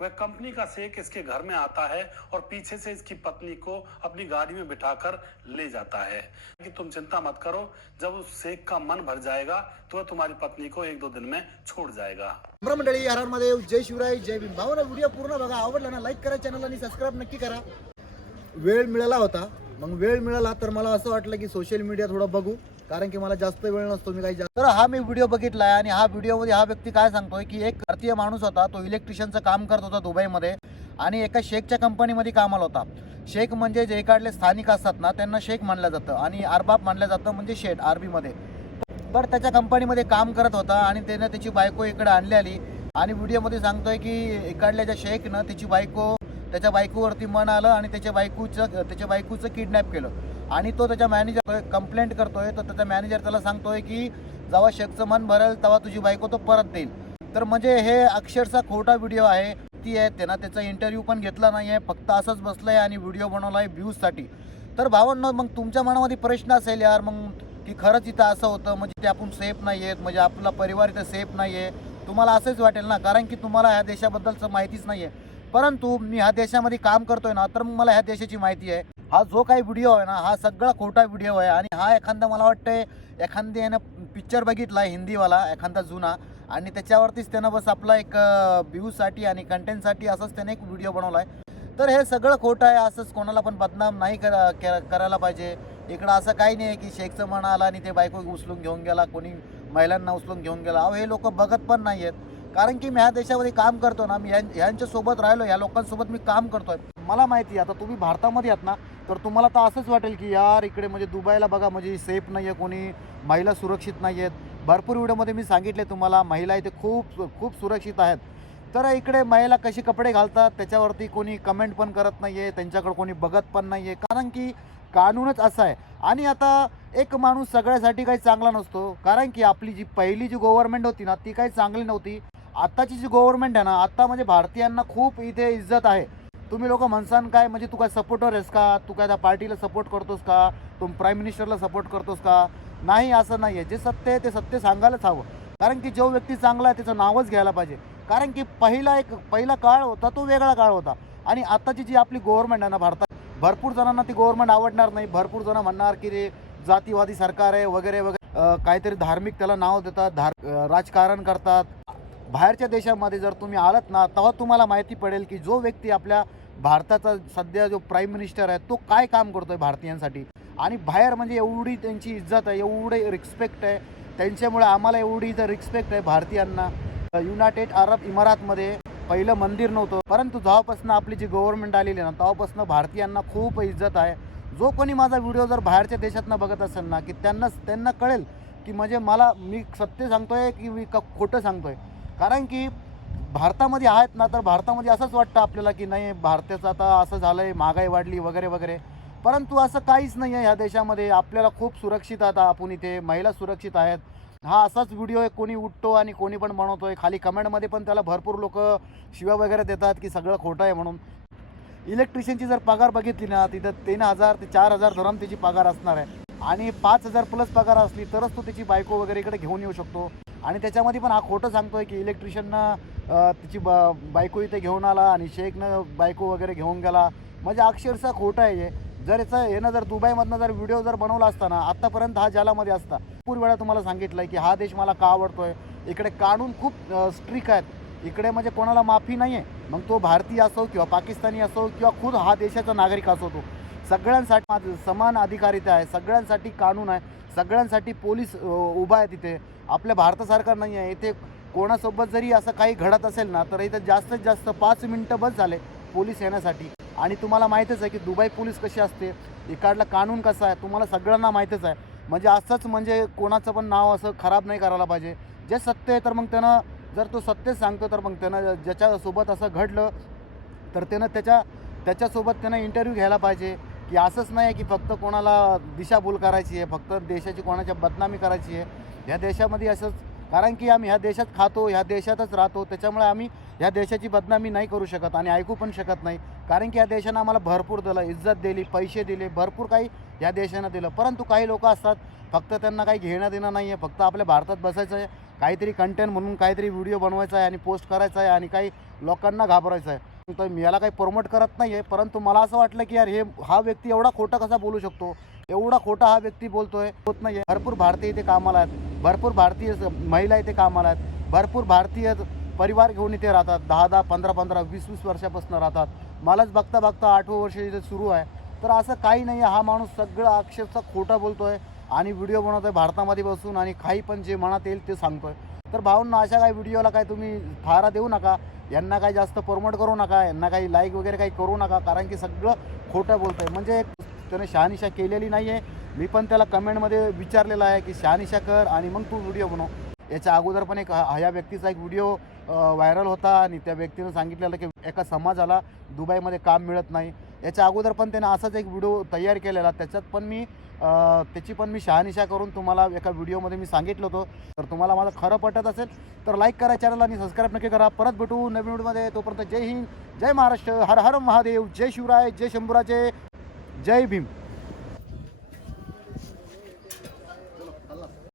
वह कंपनी का शेख इसके घर में आता है और पीछे से इसकी पत्नी को अपनी गाड़ी में बिठाकर ले जाता है। कि तुम चिंता मत करो, जब उस शेख का मन भर जाएगा तो वह तुम्हारी पत्नी को एक दो दिन में छोड़ जाएगा। मंडळी हर महादेव, जय शिवराय, जय भीम। भावना व्हिडिओ पूर्ण बघा। आवडला ना लाईक करा चॅनल आणि सबस्क्राईब नक्की करा. वेळ मिळाला होता. मग तर मला वाटलं की सोशल मीडिया थोडं बघू. कारण की मला जास्त वेळ नसतो मी काही जास्त तर हा मी व्हिडिओ बघितलाय आणि हा व्हिडिओमध्ये हा व्यक्ती काय सांगतोय की एक भारतीय माणूस होता तो इलेक्ट्रिशियनचं काम करत होता दुबईमध्ये आणि एका शेखच्या कंपनीमध्ये कामाला होता. शेख म्हणजे जे इकडले स्थानिक असतात ना त्यांना शेख मानलं जातं आणि अरबाब मानलं जातं म्हणजे शेठ आरबीमध्ये तर त्याच्या कंपनीमध्ये काम करत होता आणि त्यानं त्याची बायको इकडे आणली आली आणि व्हिडिओमध्ये सांगतोय की इकडल्या ज्या शेखनं त्याची बायको त्याच्या बायकोवरती मन आलं आणि त्याच्या बायकोचं त्याच्या बायकोचं किडनॅप केलं. आणि तो त्याच्या मॅनेजर कंप्लेंट करतोय तर त्याचा मॅनेजर त्याला सांगतोय की जेव्हा शेखचं मन भरेल तेव्हा तुझी बायको तो परत देईल. तर म्हणजे हे अक्षरशः खोटा व्हिडिओ आहे. ती आहे त्यानं त्याचा इंटरव्ह्यू पण घेतला नाही आहे फक्त असंच बसलंय आणि व्हिडिओ बनवला आहे व्ह्यूजसाठी तर भावांनो मग तुमच्या मनामध्ये प्रश्न असेल यार मग की खरंच इथं असं होतं म्हणजे ते आपण सेफ नाही आहेत म्हणजे आपला परिवार इथं सेफ नाही आहे तुम्हाला असंच वाटेल ना कारण की तुम्हाला ह्या देशाबद्दलचं माहितीच नाही आहे परंतु मी ह्या देशामध्ये काम करतोय ना तर मग मला ह्या देशाची माहिती आहे. हा जो काही व्हिडिओ आहे ना हा सगळा खोटा व्हिडिओ आहे. आणि हा एखादा मला वाटतंय एखादी यानं पिक्चर बघितला आहे हिंदीवाला एखादा जुना. आणि त्याच्यावरतीच त्यानं बस आपला एक व्ह्यूसाठी आणि कंटेंटसाठी असंच त्याने एक व्हिडिओ बनवला आहे तर हे सगळं खोटं आहे असंच कोणाला पण बदनाम नाही करा कर- करायला पाहिजे. इकडं असं काही नाही आहे की शेखचं म्हण आला आणि ते बायको उचलून घेऊन गेला कोणी महिलांना उचलून घेऊन गेला. अहो हे लोक बघत पण नाही आहेत कारण की मी ह्या देशामध्ये काम करतो ना मी ह्यां- ह्यांच्यासोबत राहिलो ह्या लोकांसोबत मी काम करतो आहे मला माहिती आहे आता तुम्ही भारतामध्ये आहात ना तर तुम्हाला तर असंच वाटेल की यार इकडे म्हणजे दुबईला बघा म्हणजे सेफ नाही आहे कोणी महिला सुरक्षित नाही आहेत भरपूर व्हिडिओमध्ये मी सांगितले तुम्हाला महिला इथे खूप खूप सुरक्षित आहेत. तर इकडे महिला कशी कपडे घालतात त्याच्यावरती कोणी कमेंट पण करत नाही आहे त्यांच्याकडे कोणी बघत पण नाही आहे कारण की कानूनच असा आहे. आणि आता एक माणूस सगळ्यासाठी काही चांगला नसतो. कारण की आपली जी पहिली जी गव्हर्नमेंट होती ना ती काही चांगली नव्हती. आत्ताची जी गव्हर्नमेंट आहे ना आत्ता म्हणजे भारतीयांना खूप इथे इज्जत आहे. तुम्ही लोक म्हणसान काय? म्हणजे तू काय सपोर्टर आहेस का? तू काय त्या पार्टीला सपोर्ट करतोस का? तू प्राईम मिनिस्टरला सपोर्ट करतोस का? नाही असं नाही आहे जे सत्य आहे ते सत्य सांगायलाच हवं. कारण की जो व्यक्ती चांगला आहे त्याचं नावच घ्यायला पाहिजे. कारण की पहिला एक पहिला काळ होता तो वेगळा काळ होता. आणि आत्ताची जी आपली गव्हर्नमेंट आहे ना भारतात भरपूर जणांना ती गव्हर्नमेंट आवडणार नाही. भरपूर जण म्हणणार की रे जातीवादी सरकार आहे वगैरे वगैरे. काहीतरी धार्मिक त्याला नाव देतात धार राजकारण करतात. बाहेरच्या देशामध्ये जर तुम्ही आलात ना तेव्हा तुम्हाला माहिती पडेल की जो व्यक्ती आपल्या भारताचा सध्या जो प्राईम मिनिस्टर आहे तो काय काम करतो आहे भारतीयांसाठी. आणि बाहेर म्हणजे एवढी त्यांची इज्जत आहे एवढे रिस्पेक्ट आहे. त्यांच्यामुळे आम्हाला एवढी जर रिस्पेक्ट आहे भारतीयांना. युनायटेड अरब इमारातमध्ये पहिलं मंदिर नव्हतं परंतु जेव्हापासून आपली जी गव्हर्नमेंट आलेली आहे ना तेव्हापासून भारतीयांना खूप इज्जत आहे. जो कोणी माझा व्हिडिओ जर बाहेरच्या देशातनं बघत असेल ना की त्यांना त्यांना कळेल की म्हणजे मला मी सत्य सांगतोय की मी क- खोटं सांगतोय. कारण की भारतामध्ये आहेत ना तर भारतामध्ये असंच वाटतं आपल्याला की नाही भारताचं आता असं झालं आहे महागाई वाढली वगैरे वगैरे. परंतु असं काहीच नाही आहे ह्या देशामध्ये. आपल्याला खूप सुरक्षित आता आपण इथे महिला सुरक्षित आहेत. हा असाच व्हिडिओ आहे कोणी उठतो आणि कोणी पण बनवतो आहे खाली कमेंटमध्ये पण त्याला भरपूर लोक शिव्या वगैरे देतात की सगळं खोटं आहे म्हणून. इलेक्ट्रिशियनची जर पगार बघितली ना तिथं तीन हजार ते चार हजार धरम त्याची पगार असणार आहे. आणि पाच हजार प्लस पगार असली तरच तो त्याची बायको वगैरे इकडे घेऊन येऊ शकतो. आणि त्याच्यामध्ये पण हा खोटं सांगतोय की इलेक्ट्रिशियननं त्याची ब बायको इथे घेऊन आला आणि शेखनं बायको वगैरे घेऊन गेला. म्हणजे अक्षरशः खोटं आहे हे. जर याचं यानं जर दुबईमधनं जर व्हिडिओ जर बनवला असता ना आत्तापर्यंत हा जालामध्ये असता. भरपूर वेळा तुम्हाला सांगितलं की हा देश मला का आवडतोय? इकडे कानून खूप स्ट्रिक आहेत. इकडे म्हणजे कोणाला माफी नाही आहे मग तो भारतीय असो किंवा पाकिस्तानी असो किंवा खुद हा देशाचा नागरिक असो तो. सगळ्यांसाठी माझं समान अधिकारिता आहे. सगळ्यांसाठी कानून आहे. सगळ्यांसाठी पोलीस उभा आहे तिथे. आपल्या भारतासारखा नाही आहे. इथे कोणासोबत जरी असं काही घडत असेल ना तर इथं जास्तीत जास्त पाच मिनटं बस झाले पोलीस येण्यासाठी. आणि तुम्हाला माहीतच आहे की दुबई पोलीस कशी असते इकडला कानून कसा आहे तुम्हाला सगळ्यांना माहीतच आहे. म्हणजे असंच म्हणजे कोणाचं पण नाव असं खराब नाही करायला पाहिजे. जे सत्य आहे तर मग त्यानं जर तो सत्य सांगतो तर मग त्यानं ज्याच्यासोबत असं घडलं तर त्यानं त्याच्या त्याच्यासोबत त्यानं इंटरव्ह्यू घ्यायला पाहिजे. की असंच नाही आहे की फक्त कोणाला दिशाभूल करायची आहे फक्त देशाची कोणाच्या बदनामी करायची आहे. ह्या देशामध्ये असंच कारण की आम्ही ह्या देशात खातो ह्या देशातच राहतो त्याच्यामुळे आम्ही ह्या देशाची बदनामी नाही करू शकत आणि ऐकू पण शकत नाही. कारण की या देशानं आम्हाला भरपूर दिलं इज्जत दिली पैसे दिले भरपूर काही ह्या देशानं दिलं. परंतु काही लोक असतात फक्त त्यांना काही घेणं देणं नाही आहे फक्त आपल्या भारतात बसायचं आहे काहीतरी कंटेंट म्हणून काहीतरी व्हिडिओ बनवायचा आहे आणि पोस्ट करायचा आहे आणि काही लोकांना घाबरायचं आहे. तर मी याला काही प्रमोट करत नाही आहे परंतु मला असं वाटलं की यार हे हा व्यक्ती एवढा खोटा कसा बोलू शकतो? एवढा खोटा हा व्यक्ती बोलतोय होत नाही आहे भरपूर भारतीय इथे कामाला आहेत. भरपूर भारतीय महिला इथे कामाला आहेत. भरपूर भारतीय परिवार घेऊन इथे राहतात. दहा दहा पंधरा पंधरा वीस वीस वर्षापासून राहतात. मलाच बघता बघता आठवं वर्ष इथे सुरू आहे. तर असं काही नाही आहे हा माणूस सगळं अक्षपस खोटा बोलतो बोलतोय आणि व्हिडिओ बनवतोय भारतामध्ये बसून आणि काही पण जे मनात येईल ते सांगतोय. तर भाऊंना अशा काही व्हिडिओला काय तुम्ही फारा देऊ नका. यांना काही जास्त प्रमोट करू नका. यांना काही लाईक वगैरे काही करू नका. कारण की सगळं खोटं बोलतंय. म्हणजे त्याने शहानिशा केलेली नाही आहे मी पण त्याला कमेंटमध्ये विचारलेलं आहे की शहानिशा कर आणि मग तू व्हिडिओ बनव. याच्या अगोदर पण एक हा- ह्या व्यक्तीचा एक व्हिडिओ व्हायरल होता आणि त्या व्यक्तीनं सांगितलेलं की एका समाजाला दुबईमध्ये काम मिळत नाही. याच्या अगोदर पण त्याने असाच एक व्हिडिओ तयार केलेला. त्याच्यात पण मी त्याची पण मी शहानिशा करून तुम्हाला एका व्हिडिओमध्ये मी सांगितलं होतं. तर तुम्हाला माझं खरं पटत असेल तर लाईक करा चॅनल आणि सबस्क्राईब नक्की करा. परत भेटू नवीन व्हिडिओमध्ये. तोपर्यंत जय हिंद जय महाराष्ट्र हर हर महादेव जय शिवराय जय शंभुराजे जय भीम.